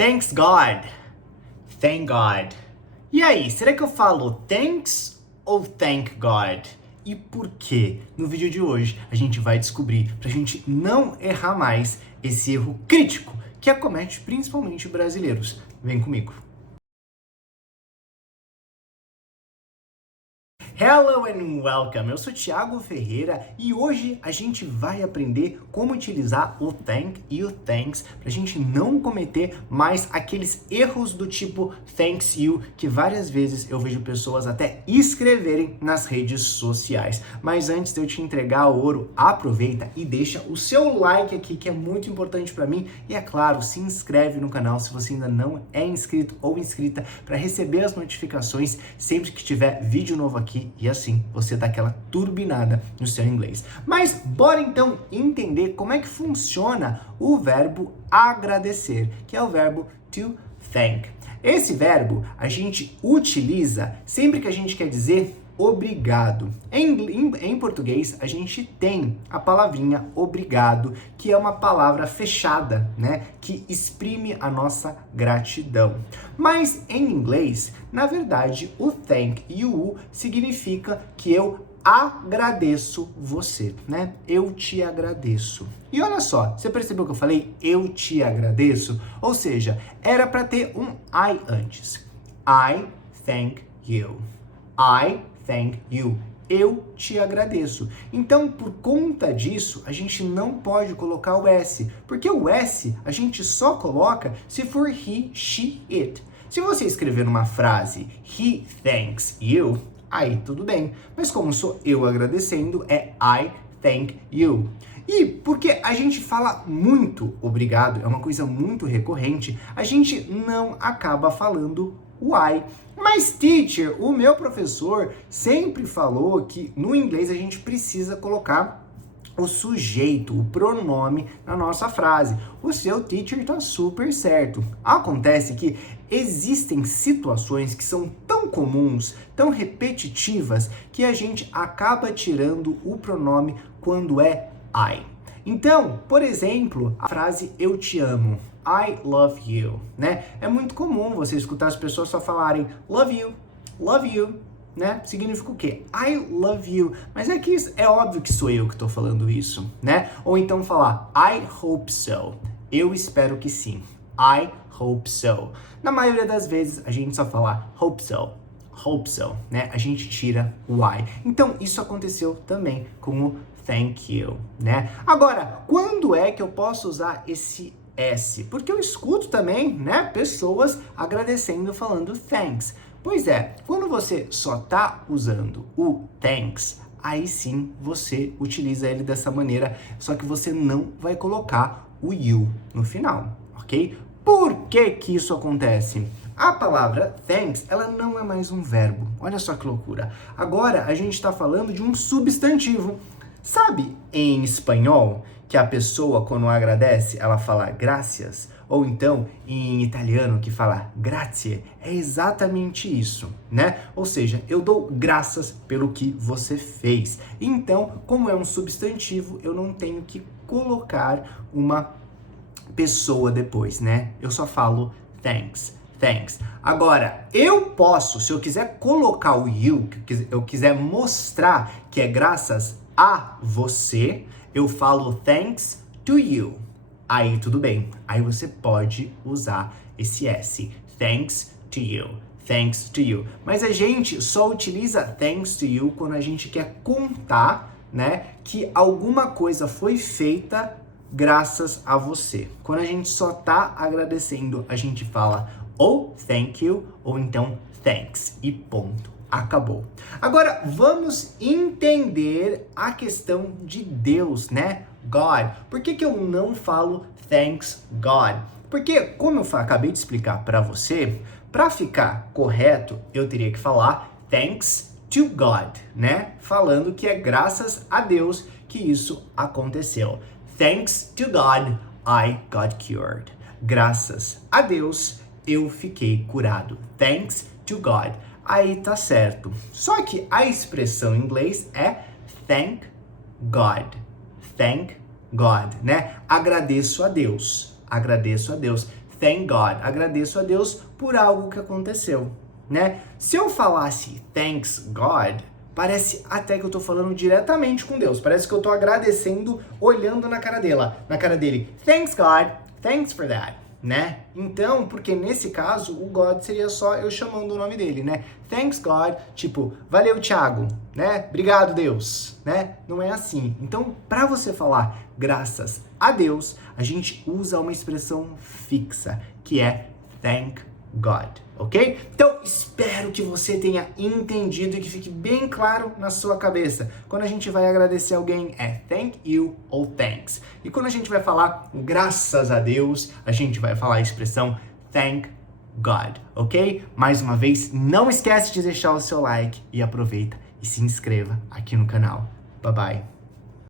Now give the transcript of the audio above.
Thanks God. Thank God. E aí, será que eu falo thanks ou thank God? E por quê? No vídeo de hoje a gente vai descobrir pra gente não errar mais esse erro crítico que acomete principalmente brasileiros. Vem comigo. Hello and welcome! Eu sou Thiago Ferreira e hoje a gente vai aprender como utilizar o thank e o thanks pra gente não cometer mais aqueles erros do tipo thanks you que várias vezes eu vejo pessoas até escreverem nas redes sociais. Mas antes de eu te entregar o ouro, aproveita e deixa o seu like aqui que é muito importante pra mim e é claro, se inscreve no canal se você ainda não é inscrito ou inscrita para receber as notificações sempre que tiver vídeo novo aqui. E assim você dá aquela turbinada no seu inglês. Mas bora então entender como é que funciona o verbo agradecer, que é o verbo to thank. Esse verbo a gente utiliza sempre que a gente quer dizer obrigado. Em português, a gente tem a palavrinha obrigado, que é uma palavra fechada, né? Que exprime a nossa gratidão. Mas em inglês, na verdade, o thank e o you significa que eu agradeço você, né? Eu te agradeço. E olha só, você percebeu que eu falei eu te agradeço? Ou seja, era para ter um I antes. I thank you. I thank you. Eu te agradeço. Então, por conta disso, a gente não pode colocar o S, porque o S a gente só coloca se for he, she, it. Se você escrever numa frase he thanks you, aí tudo bem. Mas como sou eu agradecendo, é I thank you. E porque a gente fala muito obrigado, é uma coisa muito recorrente, a gente não acaba falando o I. Mas, teacher, o meu professor sempre falou que no inglês a gente precisa colocar o sujeito, o pronome na nossa frase. O seu teacher tá super certo. Acontece que existem situações que são tão comuns, tão repetitivas, que a gente acaba tirando o pronome quando é I. Então, por exemplo, a frase eu te amo. I love you, né? É muito comum você escutar as pessoas só falarem love you, né? Significa o quê? I love you. Mas é que é óbvio que sou eu que estou falando isso, né? Ou então falar I hope so. Eu espero que sim. I hope so. Na maioria das vezes a gente só fala hope so, né? A gente tira o I. Então isso aconteceu também com o thank you, né? Agora, quando é que eu posso usar esse S? Porque eu escuto também, né, pessoas agradecendo falando thanks. Pois é, quando você só tá usando o thanks, aí sim você utiliza ele dessa maneira, só que você não vai colocar o you no final, ok? Por que que isso acontece? A palavra thanks, ela não é mais um verbo. Olha só que loucura. Agora a gente está falando de um substantivo. Sabe em espanhol que a pessoa quando agradece, ela fala gracias? Ou então em italiano que fala grazie? É exatamente isso, né? Ou seja, eu dou graças pelo que você fez. Então, como é um substantivo, eu não tenho que colocar uma pessoa depois, né? Eu só falo thanks. Agora, eu posso, se eu quiser colocar o you, eu quiser mostrar que é graças a você, eu falo thanks to you. Aí tudo bem. Aí você pode usar esse S. Thanks to you. Thanks to you. Mas a gente só utiliza thanks to you quando a gente quer contar, né, que alguma coisa foi feita graças a você. Quando a gente só tá agradecendo, a gente fala ou thank you ou então thanks e ponto. Acabou. Agora vamos entender a questão de Deus, né? God. Por que que eu não falo thanks God? Porque, como eu acabei de explicar para você, para ficar correto, eu teria que falar thanks to God, né? Falando que é graças a Deus que isso aconteceu. Thanks to God, I got cured. Graças a Deus, eu fiquei curado. Thanks to God. Aí tá certo. Só que a expressão em inglês é thank God. Thank God, né? Agradeço a Deus. Agradeço a Deus. thank God, agradeço a Deus por algo que aconteceu, né? Se eu falasse thanks God, parece até que eu tô falando diretamente com Deus, parece que eu tô agradecendo olhando na cara dele, thanks God, thanks for that, né? Então, porque nesse caso, o God seria só eu chamando o nome dele, né? Thanks God, tipo, valeu Thiago, né? Obrigado Deus, né? Não é assim. Então, para você falar graças a Deus, a gente usa uma expressão fixa, que é thank God, ok? Então, espero que você tenha entendido e que fique bem claro na sua cabeça. Quando a gente vai agradecer alguém, é thank you ou thanks. E quando a gente vai falar graças a Deus, a gente vai falar a expressão thank God, ok? Mais uma vez, não esquece de deixar o seu like e aproveita e se inscreva aqui no canal. Bye bye!